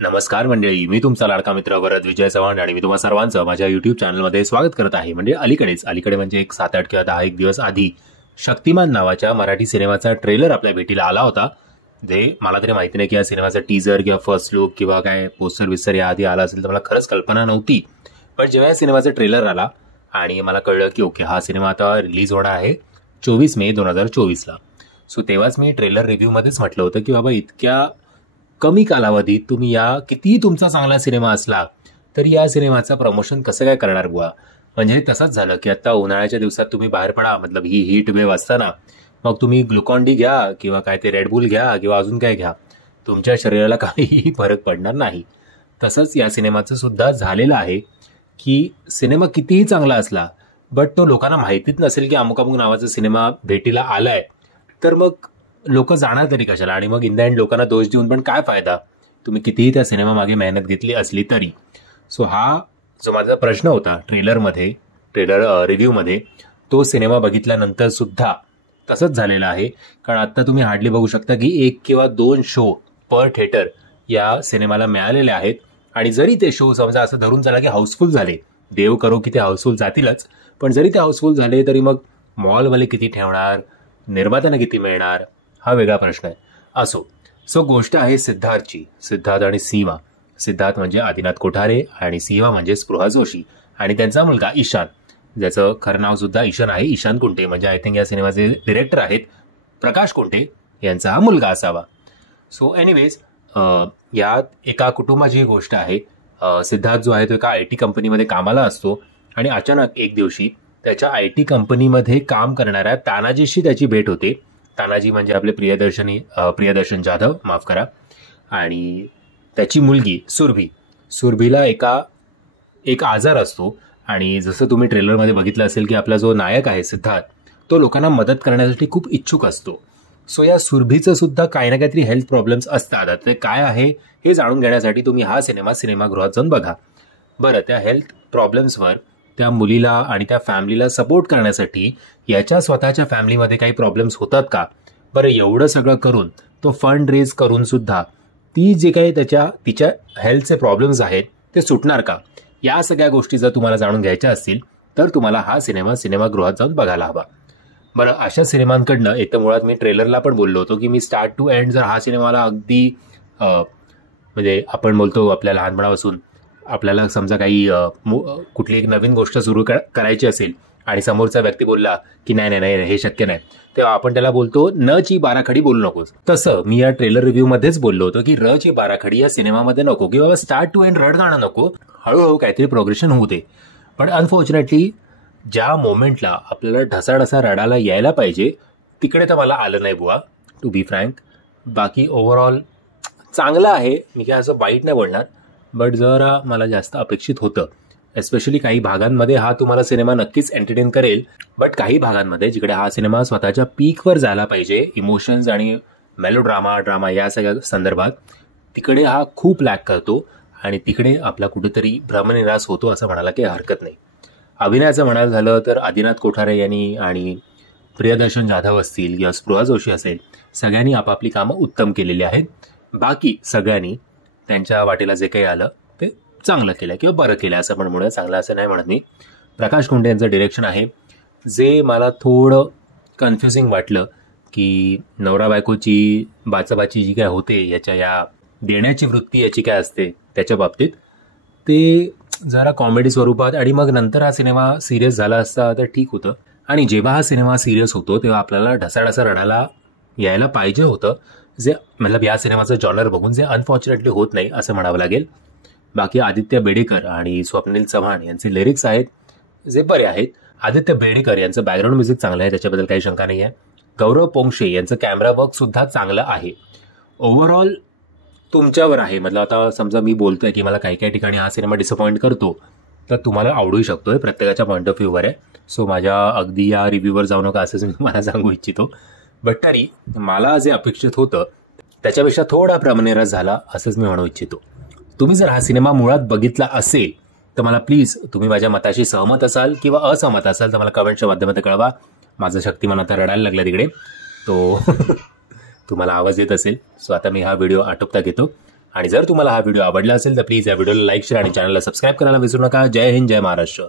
नमस्कार मंडळी, मी तुमचा लाडका मित्र वरद विजय चव्हाण आणि मी तुम्हा सर्वांचं माझ्या युट्यूब चॅनलमध्ये स्वागत करत आहे. म्हणजे अलीकडे म्हणजे एक 7-8 किंवा 10 दिवस आधी शक्तिमान नावाच्या मराठी सिनेमाचा ट्रेलर आपल्या भेटीला आला होता. जे मला तरी माहिती नाही की या सिनेमाचा टीजर किंवा फर्स्ट लुक किंवा काय पोस्टर विस्टर याआधी आला असेल तर मला खरंच कल्पना नव्हती. पण जेव्हा या सिनेमाचा ट्रेलर आला आणि मला कळलं की ओके, हा सिनेमा आता रिलीज होणार आहे 24 मे 2024ला. सो तेव्हाच मी ट्रेलर रिव्ह्यूमध्येच म्हटलं होतं की बाबा, इतक्या कमी कालावधीत तुम्ही कितीही तुमचा चांगला सिनेमा असला तरी या सिनेमाचं प्रमोशन कसं काय करणार बुवा. म्हणजे तसंच झालं की आता उन्हाळ्याच्या दिवसात तुम्ही बाहेर पडा, मतलब ही हीट वेव्ह असताना मग तुम्ही ग्लुकॉन डी घ्या किंवा काय ते रेडबुल घ्या किंवा अजून काय घ्या, तुमच्या शरीराला काहीही फरक पडणार नाही. तसंच या सिनेमाचं सुद्धा झालेलं आहे की सिनेमा कितीही चांगला असला बट तो लोकांना माहितीच नसेल की अमुक अमुक नावाचा सिनेमा भेटीला आलाय, तर मग लोक जाणार तरी कशाला. आणि मग इन द एंड लोकांना दोष देऊन पण काय फायदा, तुम्ही कितीही त्या सिनेमा मागे मेहनत घेतली असली तरी. सो हा जो माझा प्रश्न होता ट्रेलर रिव्ह्यूमध्ये, तो सिनेमा बघितल्यानंतर सुद्धा तसंच झालेलं आहे. कारण आता तुम्ही हार्डली बघू शकता की 1 किंवा 2 शो पर थिएटर या सिनेमाला मिळालेले आहेत. आणि जरी ते शो समजा असं धरून चला की हाऊसफुल झाले, देव करो की ते हाऊसफुल जातीलच, पण जरी ते हाऊसफुल झाले तरी मग मॉलवाले किती ठेवणार, निर्मात्यांना किती मिळणार, हा वेगळा प्रश्न आहे. असो. सो गोष्ट आहे सिद्धार्थची. सिद्धार्थ आणि सीमा. सिद्धार्थ म्हणजे आदिनाथ कोठारे आणि सीमा म्हणजे स्पृहा जोशी आणि त्यांचा मुलगा ईशान, ज्याचं खरं नाव सुद्धा ईशान आहे, ईशान कुंटे. म्हणजे आय थिंक या सिनेमाचे डिरेक्टर आहेत प्रकाश कुंटे, यांचा हा मुलगा असावा. सो एनिवेज, यात एका कुटुंबाची गोष्ट आहे. सिद्धार्थ जो आहे तो एका IT कंपनीमध्ये कामाला असतो आणि अचानक एक दिवशी त्याच्या IT कंपनीमध्ये काम करणाऱ्या तानाजीशी त्याची भेट होते. तानाजी म्हणजे आपले प्रियदर्शन जाधव, माफ करा. आणि त्याची मुलगी सुरभीला एक आजार असतो. आणि जसं तुम्ही ट्रेलरमध्ये बघितलं असेल की आपला जो नायक आहे सिद्धार्थ, तो लोकांना मदत करण्यासाठी खूप इच्छुक असतो. सो या सुरभीचं सुद्धा काही ना काहीतरी हेल्थ प्रॉब्लेम्स असतात. ते काय आहे हे जाणून घेण्यासाठी तुम्ही हा सिनेमागृहात जाऊन बघा. बरं, त्या हेल्थ प्रॉब्लेम्सवर त्या मुलीला आणि त्या फॅमिलीला सपोर्ट करण्यासाठी याच्या स्वतःच्या फॅमिलीमध्ये काही प्रॉब्लेम्स होतात का, बरं एवढं सगळं करून तो फंड रेज करून सुद्धा ती जे काही तिच्या हेल्थचे प्रॉब्लेम्स आहेत ते सुटणार का, या सगळ्या गोष्टी जर तुम्हाला जाणून घ्यायच्या असतील तर तुम्हाला हा सिनेमागृहात जाऊन बघायला हवा. बरं, अशा सिनेमांकडनं एक तर मुळात मी ट्रेलरला पण बोललो होतो की मी स्टार्ट टू एंड जर हा सिनेमाला अगदी म्हणजे आपण बोलतो आपल्या लहानपणापासून आपल्याला समजा काही कुठली एक नवीन गोष्ट सुरू करायची असेल आणि समोरचा व्यक्ती बोलला की नाही हे शक्य नाही, तेव्हा आपण त्याला बोलतो न ची बाराखडी बोलू नकोस. तसं मी या ट्रेलर रिव्ह्यूमध्येच बोललो होतो की र ची बाराखडी या सिनेमामध्ये नको, की बाबा स्टार्ट टू एंड रड गाणं नको, हळूहळू काहीतरी प्रोग्रेशन होऊ दे. पण अनफॉर्च्युनेटली ज्या मोमेंटला आपल्याला ढसाढसा रडायला यायला पाहिजे तिकडे तर मला आलं नाही बुवा, टू बी फ्रँक. बाकी ओव्हरऑल चांगलं आहे, मी काय असं वाईट नाही बोलणार, बट जरा मला जास्त अपेक्षित होतं. एस्पेशली काही भागांमध्ये हा तुम्हाला सिनेमा नक्कीच एंटरटेन करेल, बट काही भागांमध्ये जिकडे हा सिनेमा स्वतःच्या पीकवर जायला पाहिजे इमोशन्स आणि ड्रामा या सगळ्या संदर्भात, तिकडे हा खूप लॅक करतो आणि तिकडे आपला कुठेतरी भ्रमनिरास होतो असं म्हणायला काही हरकत नाही. अभिनयाचं म्हणायला झालं तर आदिनाथ कोठारे यांनी आणि प्रियदर्शन जाधव असतील किंवा स्पृहा जोशी असेल, सगळ्यांनी आपापली कामं उत्तम केलेली आहेत. बाकी सगळ्यांनी त्यांच्या वाटेला जे काही आलं ते चांगलं केलं किंवा बरं केलं असं पण म्हणूया, चांगलं असं नाही म्हणत मी. प्रकाश कुंटे यांचं डिरेक्शन आहे, जे मला थोडं कन्फ्युजिंग वाटलं की नवरा बायकोची बाचाबाची जी काय होते याच्या या देण्याची वृत्ती याची काय असते त्याच्या बाबतीत, ते जरा कॉमेडी स्वरूपात. आणि मग नंतर हा सिनेमा सिरियस झाला असता तर ठीक होतं. आणि जेव्हा हा सिनेमा सिरियस होतो तेव्हा आपल्याला ढसाढसा रडायला यायला पाहिजे होतं, जे मतलब या सिनेमाचं जॉनर बघून जे अनफॉर्च्युनेटली होत नाही असं म्हणावं लागेल. बाकी आदित्य बेडेकर आणि स्वप्नील चव्हाण यांचे लिरिक्स आहेत जे बरे आहेत. आदित्य बेडेकर यांचं बॅकग्राऊंड म्युझिक चांगलं आहे, त्याच्याबद्दल काही शंका नाही आहे. गौरव पोंक्षे यांचं कॅमेरा वर्क सुद्धा चांगलं आहे. ओव्हरऑल तुमच्यावर आहे, मतलब आता समजा मी बोलतोय की मला काही काही ठिकाणी हा सिनेमा डिसअपॉइंट करतो, तर तुम्हाला आवडू शकतोय, प्रत्येकाच्या पॉईंट ऑफ व्ह्यूवर आहे. सो माझ्या अगदी या रिव्ह्यूवर जाऊ नका असंच मी मला सांगू इच्छितो. बट तरी मला जे अपेक्षित होतं त्याच्यापेक्षा थोडा भ्रमनिरास झाला असंच मी म्हणू इच्छितो. तुम्ही जर हा सिनेमा मुळात बघितला असेल तर मला प्लीज, तुम्ही माझ्या मताशी सहमत असाल किंवा असहमत असाल तर मला कमेंटच्या माध्यमातून कळवा. माझं शक्तिमान आता रडायला लागला तिकडे, तो तुम्हाला आवाज येत असेल. सो आता मी हा व्हिडिओ आटोपता घेतो आणि जर तुम्हाला हा व्हिडिओ आवडला असेल तर प्लीज या व्हिडिओला लाईक शेअर आणि चॅनलला सबस्क्राईब करायला विसरू नका. जय हिंद, जय महाराष्ट्र.